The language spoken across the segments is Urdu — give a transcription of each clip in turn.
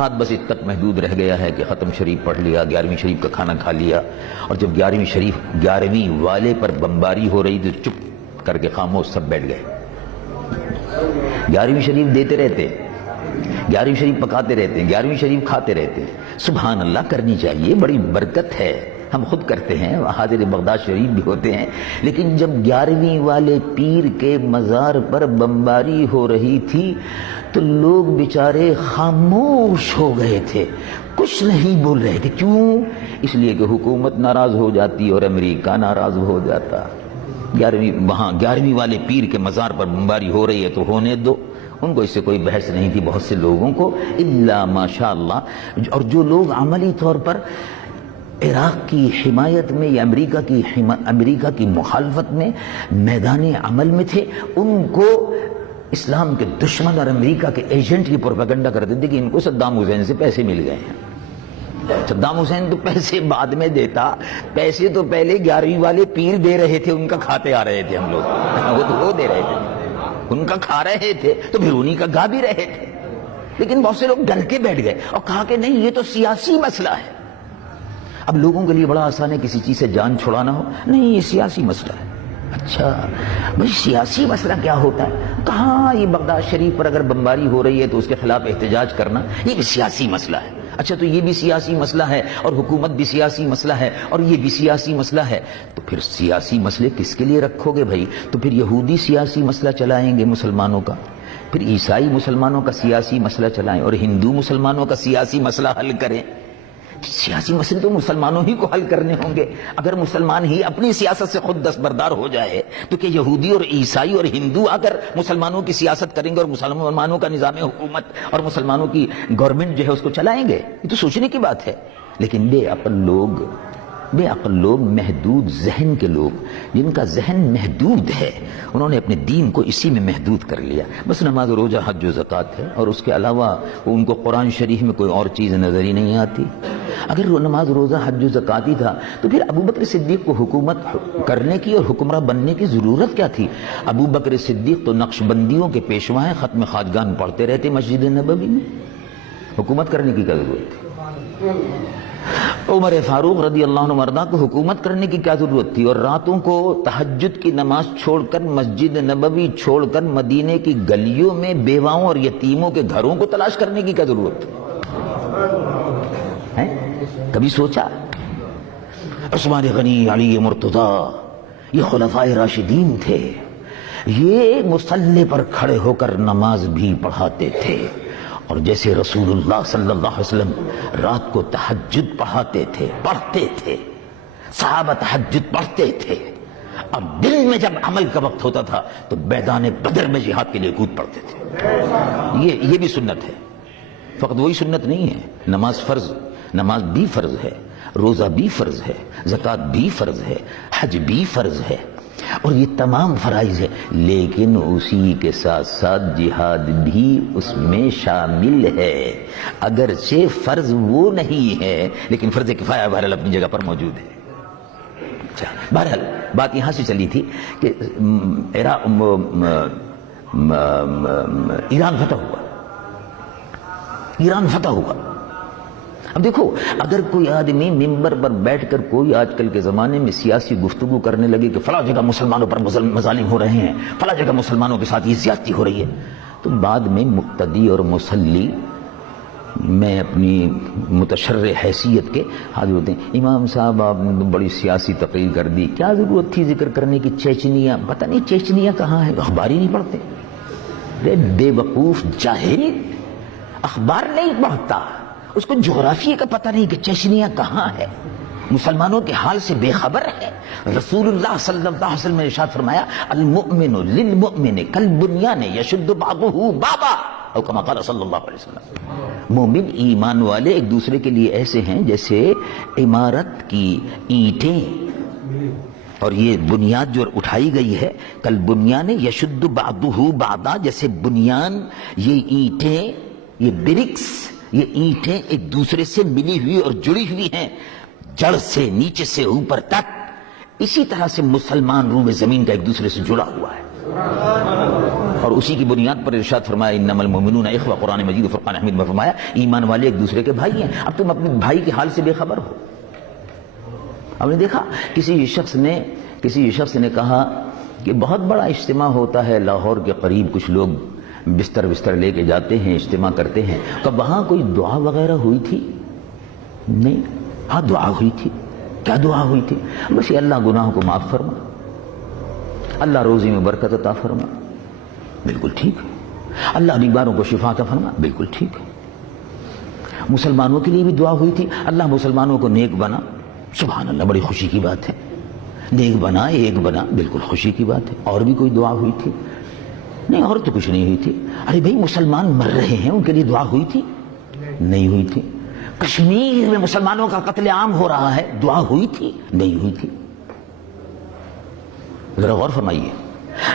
ہاتھ بس اب تک محدود رہ گیا ہے کہ ختم شریف پڑھ لیا، 11ویں شریف کا کھانا کھا لیا، اور جب 11ویں والے پر بمباری ہو رہی تو چپ کر کے خاموش سب بیٹھ گئے۔ 11ویں شریف دیتے رہتے، 11ویں شریف پکاتے رہتے، 11ویں شریف کھاتے رہتے۔ سبحان اللہ، کرنی چاہیے، بڑی برکت ہے، ہم خود کرتے ہیں، حاضر بغداد شریف بھی ہوتے ہیں، لیکن جب 11ویں والے پیر کے مزار پر بمباری ہو رہی تھی تو لوگ بیچارے خاموش ہو گئے تھے، کچھ نہیں بول رہے تھے۔ کیوں؟ اس لیے کہ حکومت ناراض ہو جاتی اور امریکہ ناراض ہو جاتا۔ 11ویں والے پیر کے مزار پر بمباری ہو رہی ہے تو ہونے دو، ان کو اس سے کوئی بحث نہیں تھی، بہت سے لوگوں کو، الا ماشاء اللہ۔ اور جو لوگ عملی طور پر عراق کی حمایت میں یا امریکہ کی مخالفت میں میدان عمل میں تھے، ان کو اسلام کے دشمن اور امریکہ کے ایجنٹ کی پروپیگنڈا کرتے تھے کہ ان کو صدام حسین سے پیسے مل گئے ہیں۔ صدام حسین تو پیسے بعد میں دیتا، پیسے تو پہلے 11ویں والے پیر دے رہے تھے، ان کا کھاتے آ رہے تھے ہم لوگ، وہ دے رہے تھے، ان کا کھا رہے تھے تو پھر انہی کا گا بھی رہے تھے۔ لیکن بہت سے لوگ ڈر کے بیٹھ گئے اور کہا کہ نہیں، یہ تو سیاسی مسئلہ ہے۔ اب لوگوں کے لیے بڑا آسان ہے کسی چیز سے جان چھڑانا ہو، نہیں یہ سیاسی مسئلہ ہے۔ اچھا بھائی، سیاسی مسئلہ کیا ہوتا ہے؟ کہاں یہ بغداد شریف پر اگر بمباری ہو رہی ہے تو اس کے خلاف احتجاج کرنا یہ بھی سیاسی مسئلہ ہے۔ اچھا تو یہ بھی سیاسی مسئلہ ہے اور حکومت بھی سیاسی مسئلہ ہے اور یہ بھی سیاسی مسئلہ ہے، تو پھر سیاسی مسئلے کس کے لیے رکھو گے بھائی؟ تو پھر یہودی سیاسی مسئلہ چلائیں گے مسلمانوں کا، پھر عیسائی مسلمانوں کا سیاسی مسئلہ چلائیں، اور ہندو مسلمانوں کا سیاسی مسئلہ حل کریں۔ سیاسی مسئلے تو مسلمانوں ہی کو حل کرنے ہوں گے۔ اگر مسلمان ہی اپنی سیاست سے خود دستبردار ہو جائے تو کہ یہودی اور عیسائی اور ہندو آ کر مسلمانوں کی سیاست کریں گے اور مسلمانوں کا نظام حکومت اور مسلمانوں کی گورنمنٹ جو ہے اس کو چلائیں گے؟ یہ تو سوچنے کی بات ہے۔ لیکن بے عقل لوگ، محدود ذہن کے لوگ، جن کا ذہن محدود ہے، انہوں نے اپنے دین کو اسی میں محدود کر لیا، بس نماز روزہ حج و زکوٰۃ ہے، اور اس کے علاوہ ان کو قرآن شریف میں کوئی اور چیز نظر ہی نہیں آتی۔ اگر نماز روزہ حج و زکوٰۃ ہی تھا تو پھر ابو بکر صدیق کو حکومت کرنے کی اور حکمراں بننے کی ضرورت کیا تھی؟ ابو بکر صدیق تو نقش بندیوں کے پیشوا ہیں، ختم خواجگان پڑھتے رہتے مسجد نبوی میں، حکومت کرنے کی کیا ضرورت تھی؟ عمر فاروق رضی اللہ عنہ مرضا کو حکومت کرنے کی کیا ضرورت تھی؟ اور راتوں کو تہجد کی نماز چھوڑ کر، مسجد نبوی چھوڑ کر، مدینے کی گلیوں میں بیواؤں اور یتیموں کے گھروں کو تلاش کرنے کی کیا ضرورت تھی؟ کبھی سوچا؟ عثمان غنی، علی مرتضیٰ، یہ خلفائے راشدین تھے، یہ مصلی پر کھڑے ہو کر نماز بھی پڑھاتے تھے، اور جیسے رسول اللہ صلی اللہ علیہ وسلم رات کو تہجد پڑھتے تھے، صحابہ تہجد پڑھتے تھے، اور دن میں جب عمل کا وقت ہوتا تھا تو میدان بدر میں جہاد کے لیے کود پڑتے تھے۔ یہ بھی سنت ہے، فقط وہی سنت نہیں ہے، نماز بھی فرض ہے، روزہ بھی فرض ہے، زکوٰۃ بھی فرض ہے، حج بھی فرض ہے، اور یہ تمام فرائض ہے، لیکن اسی کے ساتھ ساتھ جہاد بھی اس میں شامل ہے، اگرچہ فرض وہ نہیں ہے لیکن فرض کفایہ بہرحال اپنی جگہ پر موجود ہے۔ اچھا، بہرحال بات یہاں سے چلی تھی کہ ایران فتح ہوا۔ اب دیکھو، اگر کوئی آدمی ممبر پر بیٹھ کر کوئی آج کل کے زمانے میں سیاسی گفتگو کرنے لگے کہ فلاں جگہ مسلمانوں پر مظالم ہو رہے ہیں، فلاں جگہ مسلمانوں کے ساتھ یہ زیادتی ہو رہی ہے، تو بعد میں مقتدی اور مسلی میں اپنی متشرع حیثیت کے حاضر ہوتے ہیں، امام صاحب آپ نے بڑی سیاسی تقریر کر دی، کیا ضرورت تھی ذکر کرنے کی؟ چیچنیا، پتہ نہیں چیچنیا کہاں ہے، اخبار ہی نہیں پڑھتے، بے وقوف جاہل، اخبار نہیں پڑھتا، اس کو جغرافیے کا پتہ نہیں کہ چیچنیا کہاں ہے، مسلمانوں کے حال سے بے خبر ہے۔ رسول اللہ صلی اللہ علیہ وسلم نے ارشاد فرمایا، المؤمن للمؤمن کالبنیان یشد بعضہ بعضا، او کما قال صلی اللہ علیہ وسلم۔ مومن ایمان والے ایک دوسرے کے لیے ایسے ہیں جیسے عمارت کی اینٹیں، اور یہ بنیاد جو اٹھائی گئی ہے، کالبنیان یشد بعضہ بعضا، جیسے بنیان، یہ اینٹیں، یہ برکس، یہ اینٹیں ایک دوسرے سے ملی ہوئی اور جڑی ہوئی ہیں، جڑ سے نیچے سے اوپر تک، اسی طرح سے مسلمان روح زمین کا ایک دوسرے سے جڑا ہوا ہے۔ اور اسی کی بنیاد پر ارشاد فرمایا انما المؤمنون اخوہ، قرآن مجید فرقان حمید میں فرمایا ایمان والے ایک دوسرے کے بھائی ہیں۔ اب تم اپنے بھائی کے حال سے بے خبر ہو۔ ہم نے دیکھا کسی شخص نے کہا کہ بہت بڑا اجتماع ہوتا ہے لاہور کے قریب، کچھ لوگ بستر لے کے جاتے ہیں، اجتماع کرتے ہیں، کہ وہاں کوئی دعا وغیرہ ہوئی تھی؟ نہیں۔ ہاں دعا ہوئی تھی۔ کیا دعا ہوئی تھی؟ بس یہ اللہ گناہوں کو معاف فرما، اللہ روزی میں برکت عطا فرما، بالکل ٹھیک ہے۔ اللہ بیماروں کو شفا عطا فرما، بالکل ٹھیک ہے۔ مسلمانوں کے لیے بھی دعا ہوئی تھی، اللہ مسلمانوں کو نیک بنا، سبحان اللہ، بڑی خوشی کی بات ہے۔ نیک بنا، ایک بنا، بالکل خوشی کی بات ہے۔ اور بھی کوئی دعا ہوئی تھی؟ نہیں، اور تو کچھ نہیں ہوئی تھی۔ ارے بھائی مسلمان مر رہے ہیں، ان کے لیے دعا ہوئی تھی؟ نہیں ہوئی تھی۔ کشمیر میں مسلمانوں کا قتل عام ہو رہا ہے، دعا ہوئی تھی؟ نہیں ہوئی تھی۔ ذرا غور فرمائیے،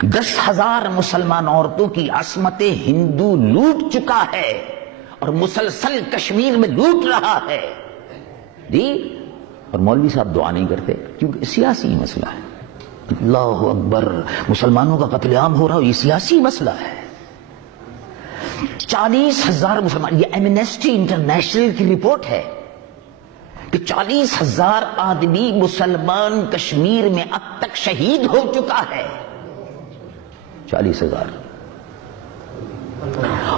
10,000 مسلمان عورتوں کی عصمت ہندو لوٹ چکا ہے اور مسلسل کشمیر میں لوٹ رہا ہے جی، اور مولوی صاحب دعا نہیں کرتے کیونکہ سیاسی مسئلہ ہے۔ اللہ اکبر، مسلمانوں کا قتل عام ہو رہا ہے، یہ سیاسی مسئلہ ہے۔ 40,000 مسلمان، یہ ایمنسٹی انٹرنیشنل کی رپورٹ ہے کہ 40,000 آدمی مسلمان کشمیر میں اب تک شہید ہو چکا ہے۔ 40,000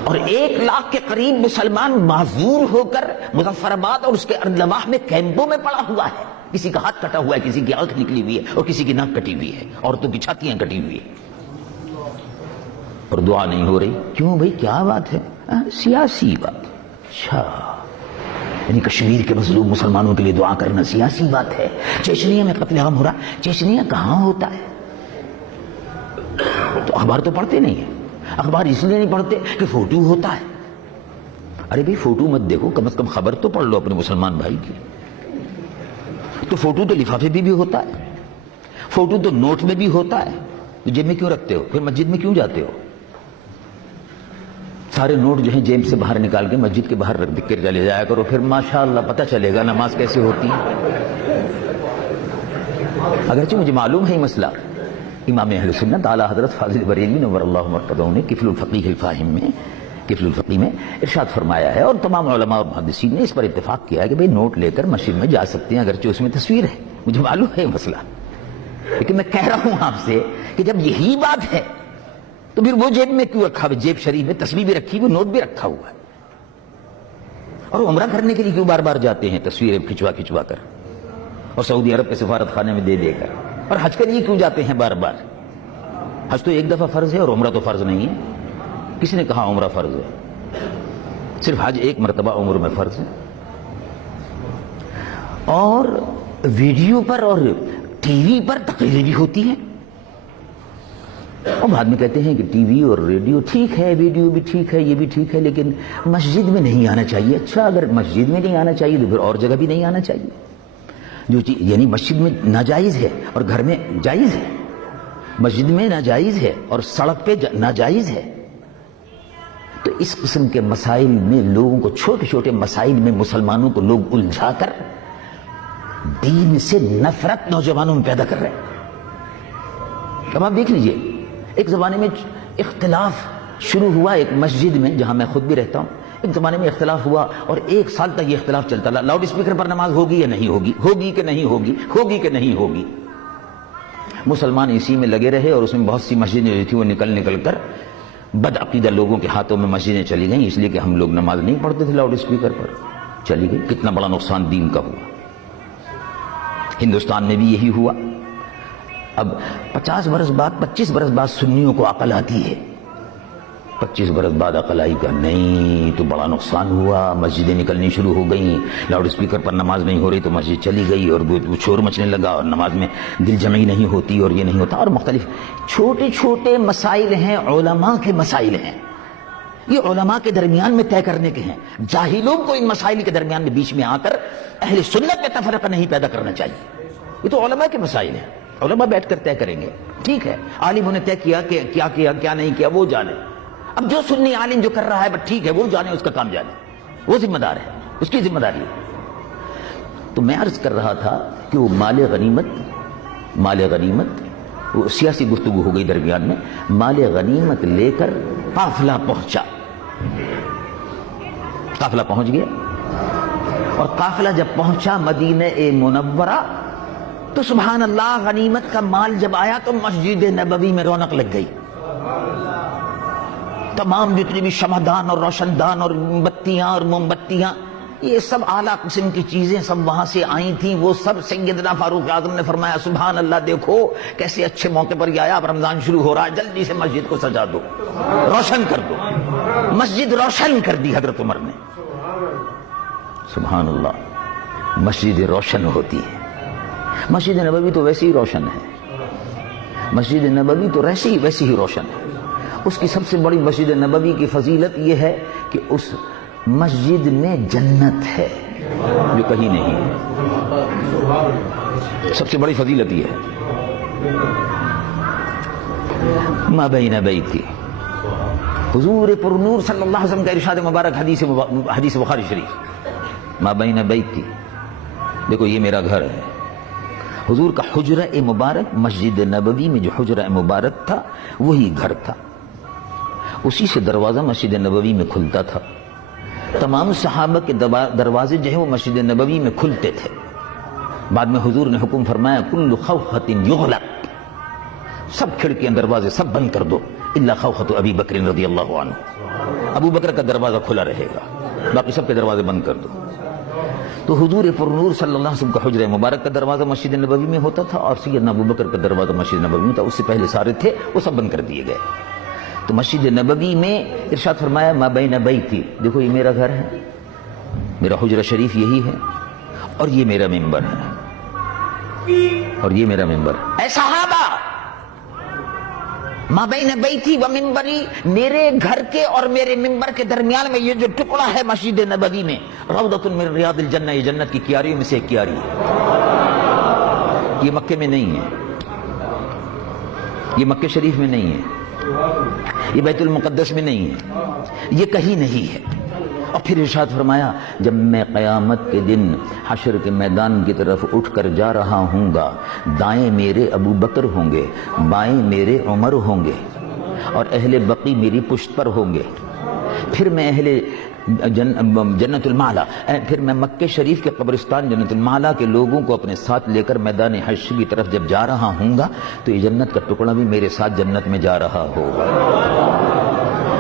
اور 1 لاکھ کے قریب مسلمان معذور ہو کر مظفر آباد اور اس کے اردلواح میں کیمپوں میں پڑا ہوا ہے۔ کسی کا ہاتھ کٹا ہوا ہے، کسی کی آنکھ نکلی ہوئی ہے اور کسی کی ناک کٹی ہوئی ہے، عورتوں کی چھاتیاں کٹی ہوئی ہے، اور دعا نہیں ہو رہی۔ کیوں بھائی، کیا بات ہے؟ سیاسی بات۔ اچھا، یعنی کشمیر کے مظلوم مسلمانوں کے لیے دعا کرنا سیاسی بات ہے۔ چیچنیا میں قتل عام ہو رہا، چیچنیا کہاں ہوتا ہے؟ تو اخبار تو پڑھتے نہیں ہیں۔ اخبار اس لیے نہیں پڑھتے کہ فوٹو ہوتا ہے۔ ارے بھائی فوٹو مت دیکھو، کم از کم خبر تو پڑھ لو اپنے مسلمان بھائی کی۔ تو فوٹو تو لفافے بھی ہوتا ہے، فوٹو تو نوٹ میں بھی ہوتا ہے، تو جیب میں کیوں رکھتے ہو؟ پھر مسجد میں کیوں جاتے ہو؟ سارے نوٹ جو ہیں جیب سے باہر نکال کے مسجد کے باہر رکھ کر چلے جایا کرو، پھر ماشاءاللہ پتہ چلے گا نماز کیسے ہوتی ہے۔ اگرچہ مجھے معلوم ہے یہ مسئلہ، امام اہل سنت اعلیٰ حضرت فاضل بریلوی نور اللہ مرقدہ نے کفل الفقیہ الفاہم میں ارشاد فرمایا ہے، اور تمام علماء اور محدثین نے اس پر اتفاق کیا ہے کہ بھئی نوٹ لے کر مسجد میں جا سکتے ہیں، اگرچہ اس میں تصویر ہے، مجھے معلوم ہے یہ مسئلہ، لیکن میں کہہ رہا ہوں آپ سے کہ جب یہی بات ہے تو پھر وہ جیب میں کیوں رکھا ہوا؟ جیب شریف میں تصویر بھی رکھی ہوئی، نوٹ بھی رکھا ہوا ہے، اور عمرہ کرنے کے لیے کیوں بار بار جاتے ہیں تصویریں کھچوا کر، اور سعودی عرب کے سفارت خانے میں دے کر، اور حج کے لیے کیوں جاتے ہیں بار بار؟ حج تو ایک دفعہ فرض ہے اور عمرہ تو فرض نہیں ہے۔ کس نے کہا عمرہ فرض ہے؟ صرف حج ایک مرتبہ عمر میں فرض ہے۔ اور ویڈیو پر اور ٹی وی پر تقریریں بھی ہوتی ہیں، اور بعد میں کہتے ہیں کہ ٹی وی اور ریڈیو ٹھیک ہے، ویڈیو بھی ٹھیک ہے، یہ بھی ٹھیک ہے، لیکن مسجد میں نہیں آنا چاہیے۔ اچھا، اگر مسجد میں نہیں آنا چاہیے تو پھر اور جگہ بھی نہیں آنا چاہیے؟ جو چیز یعنی مسجد میں ناجائز ہے اور گھر میں جائز ہے، مسجد میں ناجائز ہے اور سڑک پہ ناجائز ہے، تو اس قسم کے مسائل میں لوگوں کو، چھوٹے چھوٹے مسائل میں مسلمانوں کو لوگ الجھا کر دین سے نفرت نوجوانوں میں پیدا کر رہے ہیں۔ اب آپ دیکھ لیجئے، ایک زمانے میں اختلاف شروع ہوا ایک مسجد میں جہاں میں خود بھی رہتا ہوں، ایک زمانے میں اختلاف ہوا اور 1 سال تک یہ اختلاف چلتا رہا، لاؤڈ اسپیکر پر نماز ہوگی یا نہیں ہوگی، ہوگی کہ نہیں ہوگی، ہوگی کہ نہیں ہوگی۔ مسلمان اسی میں لگے رہے اور اس میں بہت سی مسجدیں جو تھی وہ نکل کر بدعقیدہ لوگوں کے ہاتھوں میں مسجدیں چلی گئیں، اس لیے کہ ہم لوگ نماز نہیں پڑھتے تھے لاؤڈ اسپیکر پر، چلی گئی۔ کتنا بڑا نقصان دین کا ہوا۔ ہندوستان میں بھی یہی ہوا۔ اب 50 برس بعد، 25 برس بعد سنیوں کو عقل آتی ہے، 25 برس بعد عقل آئی کہ نہیں تو بڑا نقصان ہوا، مسجدیں نکلنی شروع ہو گئیں، لاؤڈ اسپیکر پر نماز نہیں ہو رہی تو مسجد چلی گئی اور وہ شور مچنے لگا اور نماز میں دل جمعی نہیں ہوتی اور یہ نہیں ہوتا، اور مختلف چھوٹے چھوٹے مسائل ہیں، علماء کے مسائل ہیں، یہ علماء کے درمیان میں طے کرنے کے ہیں۔ جاہلوں کو ان مسائل کے درمیان میں بیچ میں آ کر اہل سنت میں تفرقہ نہیں پیدا کرنا چاہیے۔ یہ تو علماء کے مسائل ہیں، علماء بیٹھ کر طے کریں گے، ٹھیک ہے، عالموں نے طے کیا کہ کیا کیا کیا نہیں کیا وہ جانے۔ اب جو سنی عالم جو کر رہا ہے بس ٹھیک ہے، وہ جانے، اس کا کام جانے، وہ ذمہ دار ہے، اس کی ذمہ داری ہے۔ تو میں عرض کر رہا تھا کہ وہ مال غنیمت وہ سیاسی گفتگو ہو گئی درمیان میں. مال غنیمت لے کر قافلہ پہنچا. قافلہ پہنچ گیا اور قافلہ جب پہنچا مدینہ منورہ تو سبحان اللہ غنیمت کا مال جب آیا تو مسجد نبوی میں رونق لگ گئی. تمام جتنی بھی شمعدان اور روشن دان اور بتیاں اور موم بتیاں یہ سب اعلیٰ قسم کی چیزیں سب وہاں سے آئی تھیں. وہ سب سیدنا فاروق اعظم نے فرمایا سبحان اللہ دیکھو کیسے اچھے موقع پر یہ آیا. اب رمضان شروع ہو رہا ہے, جلدی سے مسجد کو سجا دو, روشن کر دو. مسجد روشن کر دی حضرت عمر نے. سبحان اللہ, مسجد روشن ہوتی ہے. مسجد نبوی تو ویسے ہی روشن ہے. مسجد نبوی تو ویسی ہی روشن ہے. اس کی سب سے بڑی مسجد نبوی کی فضیلت یہ ہے کہ اس مسجد میں جنت ہے جو کہیں نہیں ہے. سب سے بڑی فضیلت یہ ہے. ما بین بیتی, حضور پر نور صلی اللہ علیہ وسلم کا ارشاد مبارک حدیث بخاری شریف, ما بین بیتی, دیکھو یہ میرا گھر ہے. حضور کا حجرہ مبارک مسجد نبوی میں جو حجرہ مبارک تھا وہی گھر تھا. اسی سے دروازہ مسجد نبوی میں کھلتا تھا. تمام صحابہ کے دروازے جو ہے وہ مسجد نبوی میں کھلتے تھے. بعد میں حضور نے حکم فرمایا کل خوخۃ یغلق, سب کھڑکیاں دروازے سب بند کر دو الا خوخۃ ابی بکر رضی اللہ عنہ. ابو بکر کا دروازہ کھلا رہے گا, باقی سب کے دروازے بند کر دو. تو حضور پر نور صلی اللہ علیہ وسلم کا حجرہ مبارک کا دروازہ مسجد نبوی میں ہوتا تھا اور سیدنا ابو بکر کا دروازہ مسجد نبوی میں تھا. اس سے پہلے سارے تھے وہ سب بند کر دیے گئے. تو مسجد نبوی میں ارشاد فرمایا ما بین بیتی, دیکھو یہ میرا گھر ہے, میرا حجرہ شریف یہی ہے اور یہ میرا منبر ہے, اور یہ میرا منبر ہے. اے صحابہ, ما بین بیتی و منبری, میرے گھر کے اور میرے منبر کے درمیان میں یہ جو ٹکڑا ہے مسجد نبوی میں, روضۃ من ریاض الجنہ, یہ جنت کی کیاریوں میں سے ایک کیاری ہے. یہ مکے میں نہیں ہے, یہ مکہ شریف میں نہیں ہے, یہ بیت المقدس میں نہیں ہے, یہ کہیں نہیں ہے. اور پھر ارشاد فرمایا جب میں قیامت کے دن حشر کے میدان کی طرف اٹھ کر جا رہا ہوں گا, دائیں میرے ابو بکر ہوں گے, بائیں میرے عمر ہوں گے اور اہل بقی میری پشت پر ہوں گے. پھر میں اہل جنت المعلا, پھر میں مکہ شریف کے قبرستان جنت المعلا کے لوگوں کو اپنے ساتھ لے کر میدان حشر کی طرف جب جا رہا ہوں گا تو یہ جنت کا ٹکڑا بھی میرے ساتھ جنت میں جا رہا ہوگا.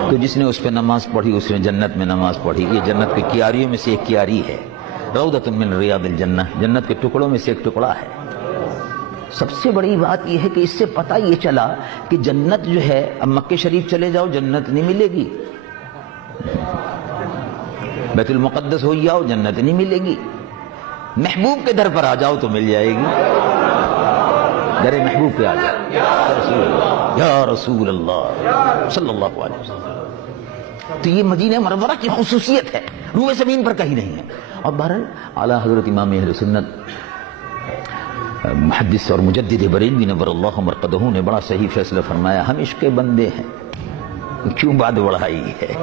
تو جس نے اس پہ نماز پڑھی اس نے جنت میں نماز پڑھی. یہ جنت کی کیاریوں میں سے ایک کیاری ہے, روضۃ من ریاض الجنہ, جنت کے ٹکڑوں میں سے ایک ٹکڑا ہے. سب سے بڑی بات یہ ہے کہ اس سے پتہ یہ چلا کہ جنت جو ہے, اب مکہ شریف چلے جاؤ جنت نہیں ملے گی, بیت المقدس ہو جاؤ جنت نہیں ملے گی, محبوب کے در پر آ جاؤ تو مل جائے گی. در محبوب پہ آ جاؤ, یا رسول اللہ صلی اللہ علیہ وسلم. تو یہ مدینہ منورہ کی خصوصیت ہے, روئے زمین پر کہیں نہیں ہے. اور بہرحال اعلیٰ حضرت امام اہل سنت محدث اور مجدد بریلوی نور اللہ مرقدہ نے بڑا صحیح فیصلہ فرمایا, ہم عشق کے بندے ہیں کیوں بات بڑھائی ہے.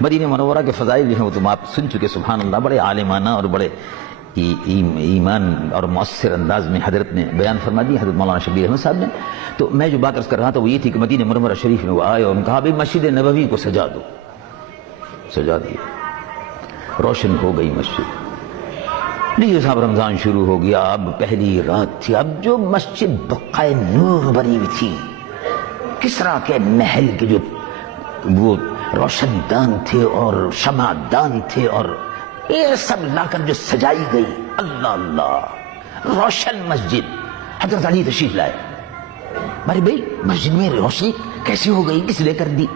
مدینہ منورہ کے فضائل جو ہیں وہ تم آپ سن چکے. سبحان اللہ, بڑے عالمانہ اور بڑے ایمان اور مؤثر انداز میں حضرت نے بیان فرما دی, حضرت مولانا شبیر احمد صاحب نے. تو میں جو بات عرض کر رہا تھا وہ یہ تھی کہ مدینہ منورہ شریف میں وہ آئے اور کہا بھائی مسجد نبوی کو سجا دو. سجا دیا, روشن ہو گئی مسجد. لیجیے صاحب رمضان شروع ہو گیا, اب پہلی رات تھی. اب جو مسجد بقائے نور بنی ہوئی تھی, کسریٰ کے محل کے جو وہ روشن دان تھے اور شمع دان تھے اور یہ سب لا کر جو سجائی گئی, اللہ اللہ روشن مسجد. حضرت علی تشریف لائے, بھائی بھائی مسجد میں روشنی کیسے ہو گئی, کس لے کر دی,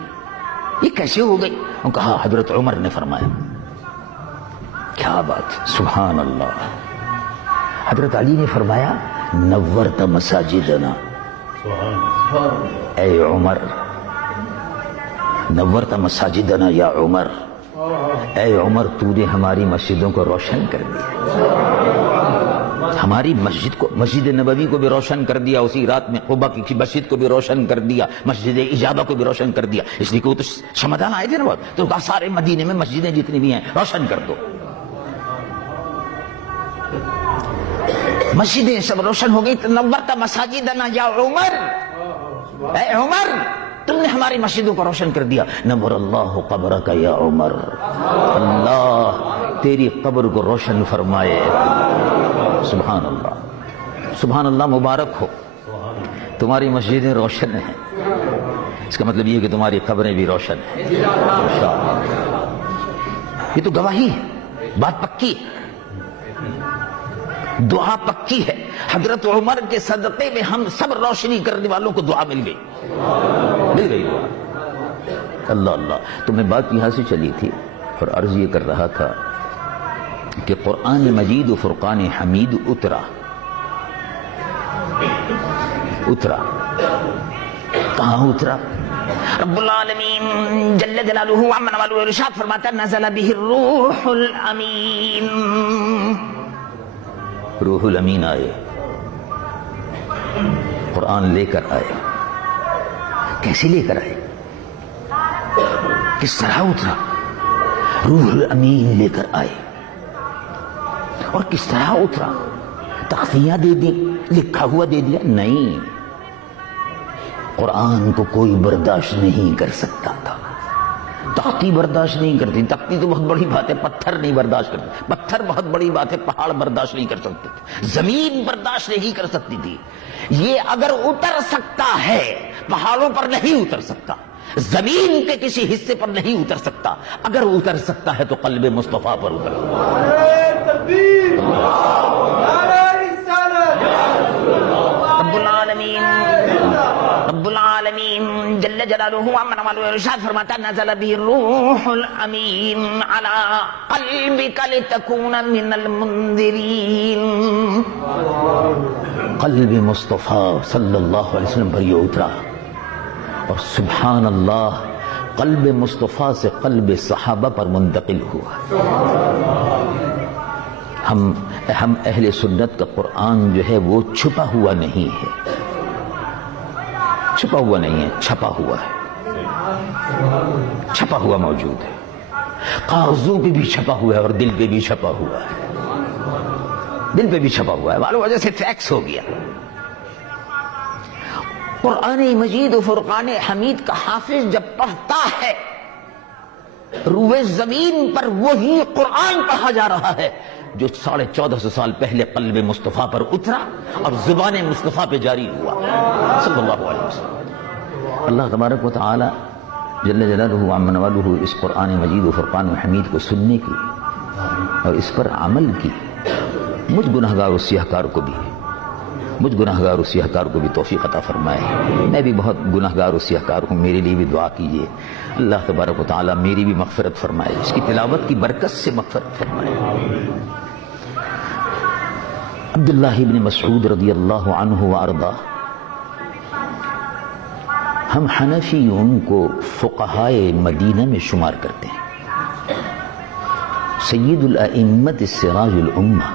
یہ کیسے ہو گئی؟ اور کہا حضرت عمر نے فرمایا. کیا بات, سبحان اللہ. حضرت علی نے فرمایا نورت مساجدنا, اے عمر, نورت مساجدنا یا عمر, اے عمر تو نے ہماری مسجدوں کو روشن کر دیا. ہماری مسجد کو, مسجد نبوی کو بھی روشن کر دیا, اسی رات میں قباء کی مسجد کو بھی روشن کر دیا, مسجد اجابہ کو بھی روشن کر دیا. اس لیے کہ وہ تو شمعدان آئے تھے نا بہت, تو کہا سارے مدینے میں مسجدیں جتنی بھی ہیں روشن کر دو. مسجدیں سب روشن ہو گئی. نورت مساجدنا یا عمر, اے عمر تم نے ہماری مسجدوں کو روشن کر دیا. نور اللہ قبرک یا عمر, اللہ تیری قبر کو روشن فرمائے. سبحان اللہ, سبحان اللہ, مبارک ہو, تمہاری مسجدیں روشن ہیں. اس کا مطلب یہ کہ تمہاری قبریں بھی روشن ہیں. یہ تو گواہی ہے, بات پکی ہے, دعا پکی ہے. حضرت عمر کے صدقے میں ہم سب روشنی کرنے والوں کو دعا مل گئی, مل گئی دعا. اللہ اللہ. تو میں بات یہاں سے چلی تھی اور عرض یہ کر رہا تھا کہ قرآن مجید و فرقان حمید اترا کہاں اترا؟ رب العالمین جل جلالہ عم نوالہ ارشاد فرماتا نزل بہ الروح الامین. روح الامین آئے, قرآن لے کر آئے. کیسے لے کر آئے؟ کس طرح اترا؟ روح الامین لے کر آئے. اور کس طرح اترا؟ تختیاں دے دی, لکھا ہوا دے دیا؟ نہیں, قرآن کو کوئی برداشت نہیں کر سکتا تھا. تختی برداشت نہیں کرتی, تختی تو بہت بڑی بات ہے, پتھر نہیں برداشت کرتے, پتھر بہت بڑی بات ہے, پہاڑ برداشت نہیں کر سکتے تھے, زمین برداشت نہیں کر سکتی تھی. یہ اگر اتر سکتا ہے پہاڑوں پر نہیں اتر سکتا, زمین کے کسی حصے پر نہیں اتر سکتا. اگر اتر سکتا ہے تو قلب مصطفیٰ پر اتر سکتا. رب العالمین جل جلالہ عم نوالہ ارشاد فرماتا نزل بہ الروح الامین علی قلبک لتکون من المنذرین. قلب مصطفیٰ صلی اللہ علیہ وسلم پر یہ اترا, اور سبحان اللہ قلب مصطفیٰ سے قلب صحابہ پر منتقل ہوا. ہم اہل سنت کا قرآن جو ہے وہ چھپا ہوا نہیں ہے, چھپا ہوا نہیں ہے, چھپا ہوا ہے, چھپا ہوا موجود ہے. کاغذوں پہ بھی چھپا ہوا ہے اور دل پہ بھی چھپا ہوا ہے, دل پہ بھی چھپا ہوا ہے. معلوم وجہ سے فیکس ہو گیا. قرآن مجید و فرقان حمید کا حافظ جب پڑھتا ہے روئے زمین پر وہی قرآن پڑھا جا رہا ہے جو 1450 سال پہلے قلب مصطفیٰ پر اترا اور زبان مصطفیٰ پہ جاری ہوا صلی اللہ علیہ وسلم. اللہ تبارک و تعالی جل جلالہ عم نوالہ اس قرآن مجید و فرقان و حمید کو سننے کی اور اس پر عمل کی مجھ گناہگار و سیاہکار کو بھی توفیق عطا فرمائے. میں بھی بہت گناہگار و سیاہکار ہوں, میرے لیے بھی دعا کیجیے. اللہ تبارک و تعالی میری بھی مغفرت فرمائے, اس کی تلاوت کی برکت سے مغفرت فرمائے. عبداللہ ابن مسعود رضی اللہ عنہ وارضاہ, ہم حنفیوں کو فقہائے مدینہ میں شمار کرتے ہیں. سید الائمت سراج الامہ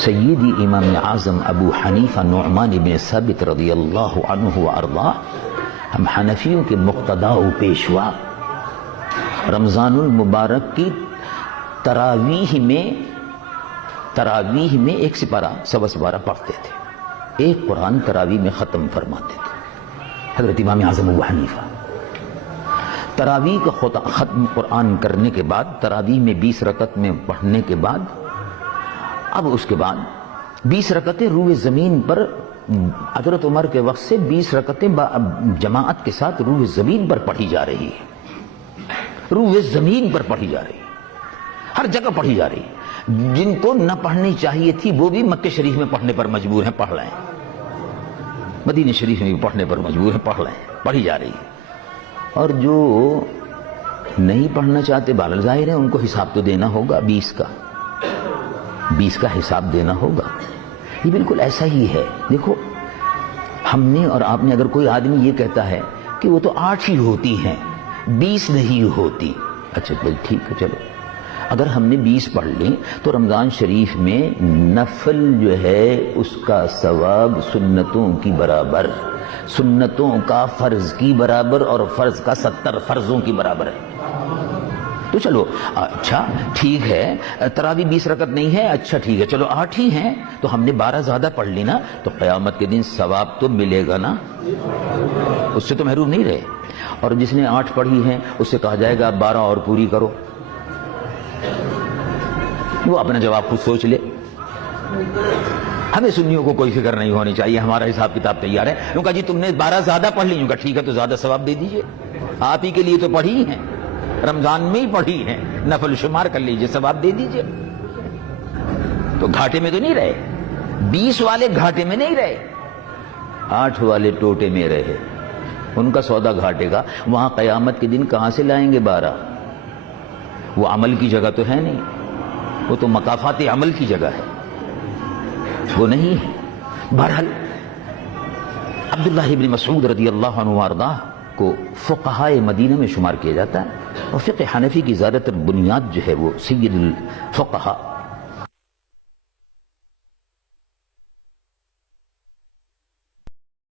سیدی امام اعظم ابو حنیفہ نعمان بن ثابت رضی اللہ عنہ وارضاہ, ہم حنفیوں کے مقتدا و پیشوا رمضان المبارک کی تراویح میں ایک سپارہ سوا سپارہ پڑھتے تھے. ایک قرآن تراویح میں ختم فرماتے تھے. حضرت امام اعظم ابو حنیفہ تراویح کا ختم قرآن کرنے کے بعد, تراویح میں 20 رکعت میں پڑھنے کے بعد, اب اس کے بعد 20 رکعتیں روئے زمین پر, حضرت عمر کے وقت سے 20 رکعتیں جماعت کے ساتھ روئے زمین پر پڑھی جا رہی ہے, روئے زمین پر پڑھی جا رہی ہے, ہر جگہ پڑھی جا رہی ہے. جن کو نہ پڑھنی چاہیے تھی وہ بھی مکہ شریف میں پڑھنے پر مجبور ہیں, پڑھ لیں. مدینہ شریف میں بھی پڑھنے پر مجبور ہیں, پڑھ لیں, پڑھی جا رہی ہے. اور جو نہیں پڑھنا چاہتے بہرحال ظاہر ہے ان کو حساب تو دینا ہوگا, 20 کا حساب دینا ہوگا. یہ بالکل ایسا ہی ہے. دیکھو ہم نے اور آپ نے, اگر کوئی آدمی یہ کہتا ہے کہ وہ تو 8 ہی ہوتی ہیں 20 نہیں ہوتی, اچھا ٹھیک ہے چلو, اگر ہم نے 20 پڑھ لی تو رمضان شریف میں نفل جو ہے اس کا ثواب سنتوں کی برابر, سنتوں کا فرض کی برابر, اور فرض کا 70 فرضوں کی برابر ہے. تو چلو اچھا ٹھیک ہے، تراوی 20 رکعت نہیں ہے، اچھا ٹھیک ہے، چلو 8 ہی ہیں، تو ہم نے 12 زیادہ پڑھ لی نا، تو قیامت کے دن ثواب تو ملے گا نا، اس سے تو محروم نہیں رہے۔ اور جس نے 8 پڑھی ہیں اس سے کہا جائے گا 12 اور پوری کرو، وہ اپنا جواب خود سوچ لے۔ ہمیں سنیوں کو کوئی فکر نہیں ہونی چاہیے، ہمارا حساب کتاب تیار ہے۔ انہوں نے کہا جی تم نے 12 زیادہ پڑھ لی، انہوں نے کہا ٹھیک ہے تو زیادہ ثواب دے دیجئے، آپ ہی کے لیے تو پڑھی ہیں، رمضان میں ہی پڑھی ہیں، نفل شمار کر لیجئے، ثواب دے دیجئے۔ تو گھاٹے میں تو نہیں رہے، 20 والے گھاٹے میں نہیں رہے، 8 والے ٹوٹے میں رہے، ان کا سودا گھاٹے کا۔ وہاں قیامت کے دن کہاں سے لائیں گے 12؟ وہ عمل کی جگہ تو ہے نہیں، وہ تو مقافات عمل کی جگہ ہے، وہ نہیں ہے۔ بہرحال عبداللہ ابن مسعود رضی اللہ عنہ وارضاہ کو فقہائے مدینہ میں شمار کیا جاتا ہے، اور فقہ حنفی کی زیادہ تر بنیاد جو ہے وہ سید الفقہاء